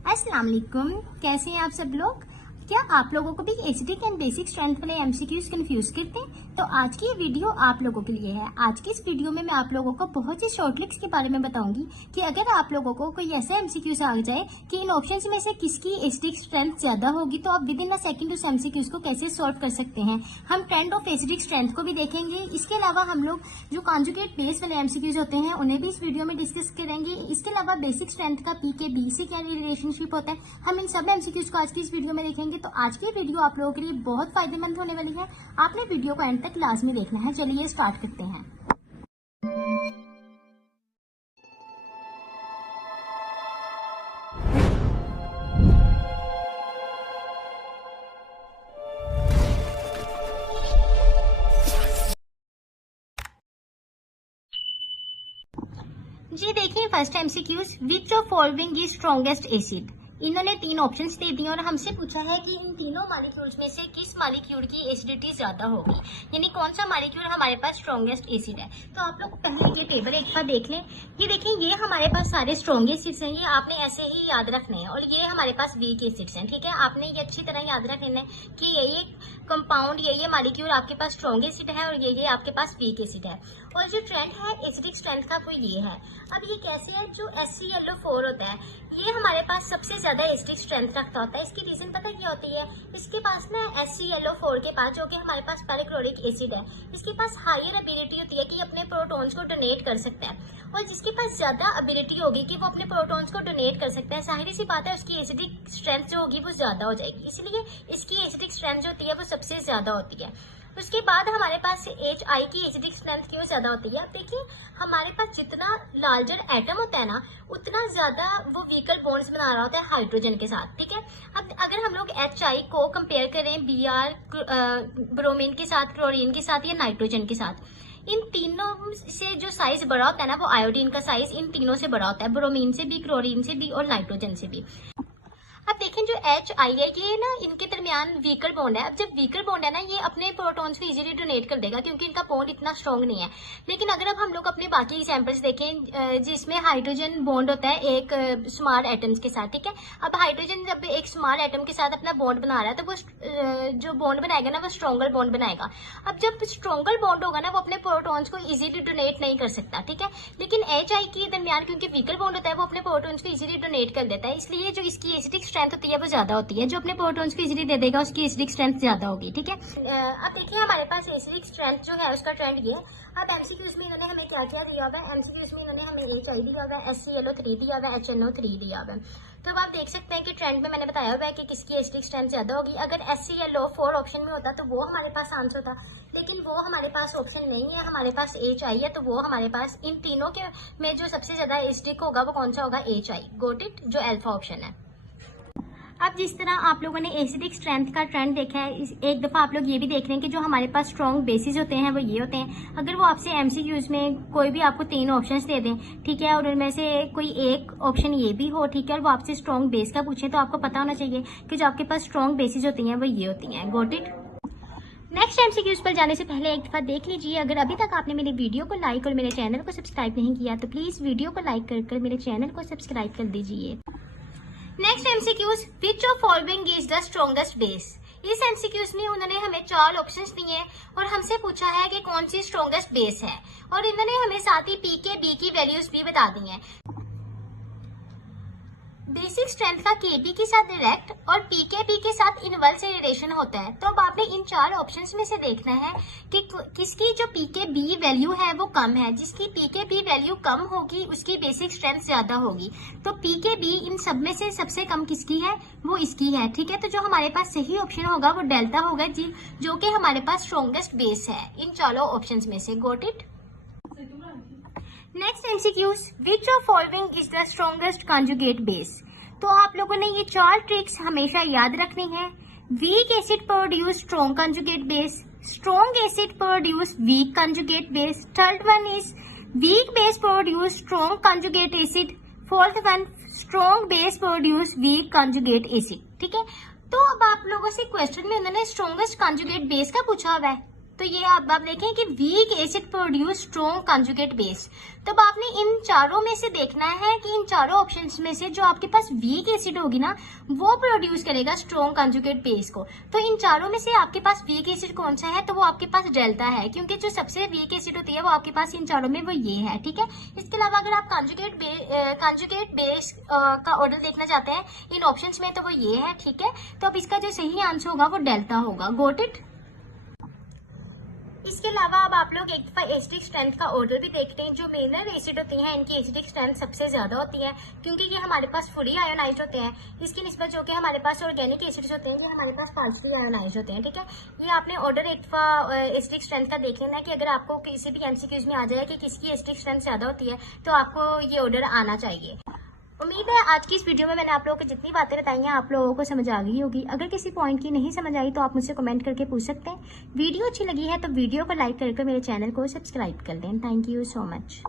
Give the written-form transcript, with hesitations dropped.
अस्सलाम वालेकुम, कैसे हैं आप सब लोग। क्या आप लोगों को भी एसिडिक एंड बेसिक स्ट्रेंथ वाले एमसीक्यूज कंफ्यूज करते हैं? तो आज की ये वीडियो आप लोगों के लिए है। आज की इस वीडियो में मैं आप लोगों को बहुत सी शॉर्ट ट्रिक्स के बारे में बताऊंगी कि अगर आप लोगों को कोई ऐसा एमसीक्यूज आ जाए कि इन ऑप्शंस में से किसकी एसिडिक स्ट्रेंथ ज्यादा होगी, तो आप विद इन अ सेकंड उस एमसीक्यूज को कैसे सॉल्व कर सकते हैं। हम ट्रेंड ऑफ एसिडिक स्ट्रेंथ को भी देखेंगे। इसके अलावा हम लोग जो कॉन्जुगेट बेस वाले एमसीक्यूज होते हैं उन्हें भी इस वीडियो में डिस्कस करेंगे। इसके अलावा बेसिक स्ट्रेंथ का पी के बी से क्या रिलेशनशिप होता है, हम इन सब एमसीक्यूज को आज की इस वीडियो में देखेंगे। तो आज की वीडियो आप लोगों के लिए बहुत फायदेमंद होने वाली है। आपने वीडियो को एंड तक लाजमी देखना है। चलिए स्टार्ट करते हैं। जी देखिए, first MCQs, which of following is strongest acid. इन्होंने 3 ऑप्शंस दे दिए और हमसे पूछा है कि इन तीनों मॉलिक्यूल्स में से किस मॉलिक्यूल की एसिडिटी ज्यादा होगी, यानी कौन सा मॉलिक्यूल हमारे पास स्ट्रॉन्गेस्ट एसिड है। तो आप लोग पहले ये टेबल एक बार देख लें। ये देखिए, ये हमारे पास सारे स्ट्रॉन्ग एसिड्स हैं। ये आपने ऐसे ही याद रखने हैं। और ये हमारे पास वीक एसिड्स हैं। ठीक है, आपने ये अच्छी तरह याद रखना है कि ये कंपाउंड, ये मॉलिक्यूल आपके पास स्ट्रॉन्ग एसिड है और ये आपके पास वीक एसिड है। और जो ट्रेंड है एसिडिक स्ट्रेंथ का वो ये है। अब ये कैसे है, जो HClO4 होता है ये हमारे पास सबसे ज्यादा एसिडिक स्ट्रेंथ रखता होता है। इसकी रीजन पता क्या होती है, इसके पास ना HClO4 के पास, जो कि हमारे पास पैराक्लोरिक एसिड है, इसके पास हायर एबिलिटी होती है कि अपने प्रोटॉन्स को डोनेट कर सकता है। और जिसके पास ज्यादा एबिलिटी होगी कि वो अपने प्रोटॉन्स को डोनेट कर सकते हैं, जाहिर सी बात है उसकी एसिडिक स्ट्रेंथ जो होगी वो ज्यादा हो जाएगी। इसलिए इसकी एसिडिक स्ट्रेंथ जो होती है वो सबसे ज्यादा होती है। उसके बाद हमारे पास HI की एसिडिक स्ट्रेंथ क्यों ज्यादा होती है। अब देखिए, हमारे पास जितना लार्जर एटम होता है ना, उतना ज्यादा वो व्हीकल बॉन्ड्स बना रहा होता है हाइड्रोजन के साथ। ठीक है, अब अगर हम लोग HI को कंपेयर करें Br ब्रोमीन के साथ, क्लोरीन के साथ या नाइट्रोजन के साथ, इन तीनों से जो साइज बड़ा होता है ना, वो आयोडीन का साइज इन तीनों से बड़ा होता है, ब्रोमीन से भी, क्लोरीन से भी और नाइट्रोजन से भी। अब देखें, जो HI है ये ना, इनके दरमियान वीकर बॉन्ड है। अब जब वीकर बॉन्ड है ना, ये अपने प्रोटॉन्स को इजीली डोनेट कर देगा क्योंकि इनका बॉन्ड इतना स्ट्रॉन्ग नहीं है। लेकिन अगर अब हम लोग अपने बाकी एग्जांपल्स देखें जिसमें हाइड्रोजन बॉन्ड होता है एक स्मॉल एटम्स के साथ। ठीक है, अब हाइड्रोजन जब एक स्मॉल एटम के साथ अपना बॉन्ड बना रहा है तो वो जो बॉन्ड बनाएगा ना वो स्ट्रॉन्गर बॉन्ड बनाएगा। अब जब स्ट्रॉन्गर बॉन्ड होगा ना, वो अपने प्रोटॉन्स को इजीली डोनेट नहीं कर सकता। ठीक है, लेकिन HI के दरमियान क्योंकि वीकर बॉन्ड होता है, वो अपने प्रोटॉन्स को इजीली डोनेट कर देता है। इसलिए जो इसकी एसिडिक स्ट्रेंथ होती है वो ज्यादा होती है। जो अपने प्रोटॉन्स को इजीली दे देगा उसकी एसिडिक स्ट्रेंथ ज्यादा होगी। ठीक है, अब देखिए हमारे पास एसिडिक स्ट्रेंथ जो है उसका ट्रेंड ये। अब एमसीक्यूज में इन्होंने हमें क्या क्या दिया हुआ है, एमसीक्यूज में इन्होंने हमें HI दिया हुआ है, HClO3 दिया हुआ है, HNO3 दिया हुआ है। तो अब आप देख सकते हैं कि ट्रेंड में मैंने बताया हुआ है कि किसकी एसिडिक स्ट्रेंथ ज्यादा होगी। अगर HClO4 ऑप्शन में होता तो वो हमारे पास आंसर होता, लेकिन वो हमारे पास ऑप्शन नहीं है, हमारे पास HI है। तो वो हमारे पास इन तीनों के में जो सबसे ज्यादा एसिडिक होगा वो कौन सा होगा, HI। गोट इट, जो अल्फा ऑप्शन है। अब जिस तरह आप लोगों ने एसिडिक स्ट्रेंथ का ट्रेंड देखा है, एक दफा आप लोग ये भी देख रहे हैं कि जो हमारे पास स्ट्रॉन्ग बेसिस होते हैं वो ये होते हैं। अगर वो आपसे एमसीक्यूज में कोई भी आपको 3 ऑप्शंस दे दें, ठीक है, और उनमें से कोई एक ऑप्शन ये भी हो, ठीक है, और वो आपसे स्ट्रॉन्ग बेस का पूछे, तो आपको पता होना चाहिए कि जो आपके पास स्ट्रॉन्ग बेसिस होती हैं वो ये होती हैं। Got it. नेक्स्ट एमसीक्यूज पर जाने से पहले एक दफा देख लीजिए, अगर अभी तक आपने मेरी वीडियो को लाइक और मेरे चैनल को सब्सक्राइब नहीं किया तो प्लीज वीडियो को लाइक कर मेरे चैनल को सब्सक्राइब कर दीजिए। Next MCQs, which of following is the strongest base. इस एमसीक्यूज में उन्होंने हमें 4 ऑप्शंस दिए हैं और हमसे पूछा है कि कौन सी स्ट्रॉन्गेस्ट बेस है, और इन्होंने हमें साथ ही पी के बी की वैल्यूज भी बता दी हैं। बेसिक स्ट्रेंथ का Kb के साथ डायरेक्ट और pKb के साथ इनवर्स रिलेशन होता है। तो अब आपने इन 4 ऑप्शंस में से देखना है कि किसकी जो pKb वैल्यू है वो कम है। जिसकी pKb वैल्यू कम होगी उसकी बेसिक स्ट्रेंथ ज्यादा होगी। तो pKb इन सब में से सबसे कम किसकी है, वो इसकी है। ठीक है, तो जो हमारे पास सही ऑप्शन होगा वो डेल्टा होगा जी, जो कि हमारे पास स्ट्रॉन्गेस्ट बेस है इन 4 ऑप्शंस में से। Got it. Next MCQs, which of following is the strongest conjugate base. तो आप लोगों ने ये 4 ट्रिक्स हमेशा याद रखनी है। Weak acid produce strong conjugate base, strong acid produce weak conjugate base, third one is weak base produce strong conjugate acid, fourth one strong base produce weak conjugate acid. ठीक है, तो अब आप लोगों से क्वेश्चन में उन्होंने स्ट्रॉन्गेस्ट कॉन्जुगेट बेस का पूछा हुआ है, तो ये आप देखें कि week acid produce strong conjugate base. तब आपने इन चारों में से देखना है कि इन चारों ऑप्शंस में से जो आपके पास वीक एसिड होगी ना वो प्रोड्यूस करेगा स्ट्रॉन्ग कंजुगेट बेस को। तो इन चारों में से आपके पास वीक एसिड कौन सा है, तो वो आपके पास डेल्टा है, क्योंकि जो सबसे वीक एसिड होती है वो आपके पास इन चारों में वो ये है। ठीक है, इसके अलावा अगर आप कंजुगेट बेस का ऑर्डर देखना चाहते हैं इन ऑप्शंस में तो वो ये है। ठीक है, तो अब इसका जो सही आंसर होगा वो डेल्टा होगा। Got it. इसके अलावा अब आप लोग एक दफा एसिडिक स्ट्रेंथ का ऑर्डर भी देखते हैं। जो मिनरल एसिड होती हैं इनकी एसिडिक स्ट्रेंथ सबसे ज्यादा होती है, क्योंकि ये हमारे पास फुली आयोनाइज्ड होते हैं। इसकी निस्बत जो कि हमारे पास ऑर्गेनिक एसिड्स होते हैं ये हमारे पास पार्शियली आयोनाइज्ड होते हैं। ठीक है, ये आपने ऑर्डर एक दफा एसिडिक स्ट्रेंथ का देख लेना है कि अगर आपको किसी भी एमसीक्यूज में आ जाए कि किसकी एसिडिक स्ट्रेंथ ज्यादा होती है तो आपको ये ऑर्डर आना चाहिए। उम्मीद है आज की इस वीडियो में मैंने आप लोगों को जितनी बातें बताई हैं आप लोगों को समझ आ गई होगी। अगर किसी पॉइंट की नहीं समझ आई तो आप मुझसे कमेंट करके पूछ सकते हैं। वीडियो अच्छी लगी है तो वीडियो को लाइक करके मेरे चैनल को सब्सक्राइब कर दें। Thank you so much.